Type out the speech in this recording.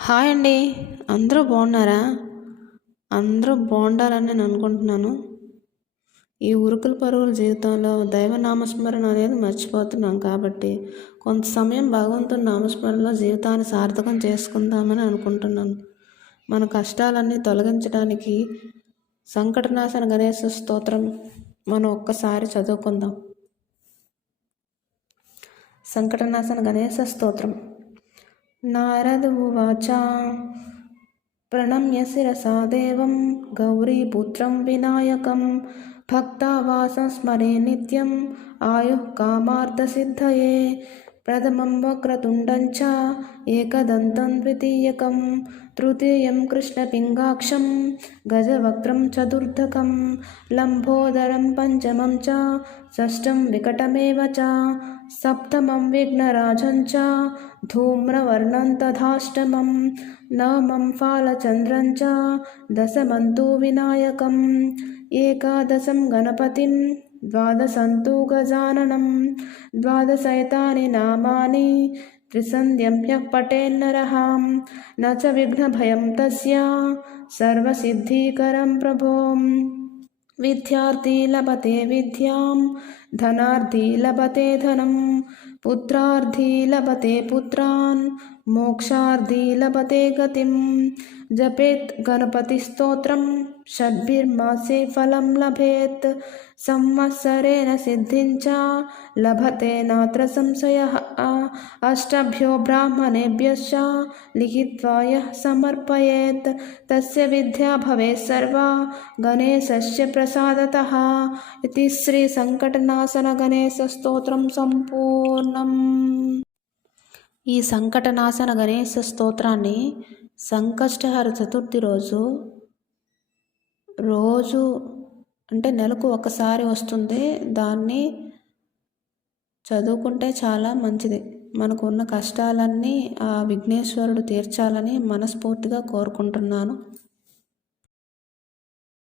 Hi అండి. అందరూ బాగున్నారా? అందరూ బాగుండాలని నేను అనుకుంటున్నాను. ఈ ఉరుకుల పరుగుల జీవితంలో దైవ నామస్మరణ అనేది మర్చిపోతున్నాం కాబట్టి కొంత సమయం భగవంతుని నామస్మరణలో జీవితాన్ని సార్థకం చేసుకుందామని అనుకుంటున్నాను. మన కష్టాలన్నీ తొలగించడానికి సంకటనాశన గణేశ స్తోత్రం మనం ఒక్కసారి చదువుకుందాం. సంకటనాశన గణేశ స్తోత్రం. నారద ఉవాచ ప్రణమ్య శిరసా దేవం గౌరీపుత్రం వినాయకం భక్తావాసం స్మరే నిత్యం ఆయుః కామార్థసిద్ధయే ప్రథమం వక్రతుండం చ ఏకదంతం ద్వితీయకం తృతీయం కృష్ణపింగాక్షం గజవక్త్రం చతుర్థకం లంబోదరం పంచమం చ షష్టం వికటమేవ చ సప్తమం విఘ్నరాజం చ ధూమ్రవర్ణం తథాష్టమం నవమం ఫాలచంద్రం చ దశమంతు వినాయకం ఏకాదశం గణపతిం ద్వాదశంతు గజాననం ద్వాదశైతాని నామాని త్రిసంధ్యం యః పఠేన్నరః న చ విఘ్నభయం తస్య సర్వసిద్ధికరం ప్రభో విద్యార్థి లభతే విద్యాం ధనార్థి లభతే ధనం పుత్రార్థి లభతే పుత్రాన్ మోక్షార్థి లభతే గతిం జపేత్ గణపతి స్తోత్రం షడ్భిర్మాసే ఫలం లభేత్ సంవత్సరేణ సిద్ధించ లభతే నాత్ర సంశయః అష్టభ్యో బ్రాహ్మణేభ్యశ్చ లిఖిత్వా యః సమర్పయేత్ తస్య విద్యా భవేత్ సర్వా గణేశస్య ప్రసాదతః. ఇది శ్రీ సంకటనాశన గణేశ స్తోత్రం సంపూర్ణం. ఈ సంకటనాశన గణేశ స్తోత్రాన్ని సంకష్టహర చతుర్థి రోజు అంటే నెలకు ఒకసారి వస్తుంది. దాన్ని చదువుకుంటే చాలా మంచిది. మనకు ఉన్న కష్టాలన్నీ ఆ విఘ్నేశ్వరుడు తీర్చాలని మనస్ఫూర్తిగా కోరుకుంటున్నాను.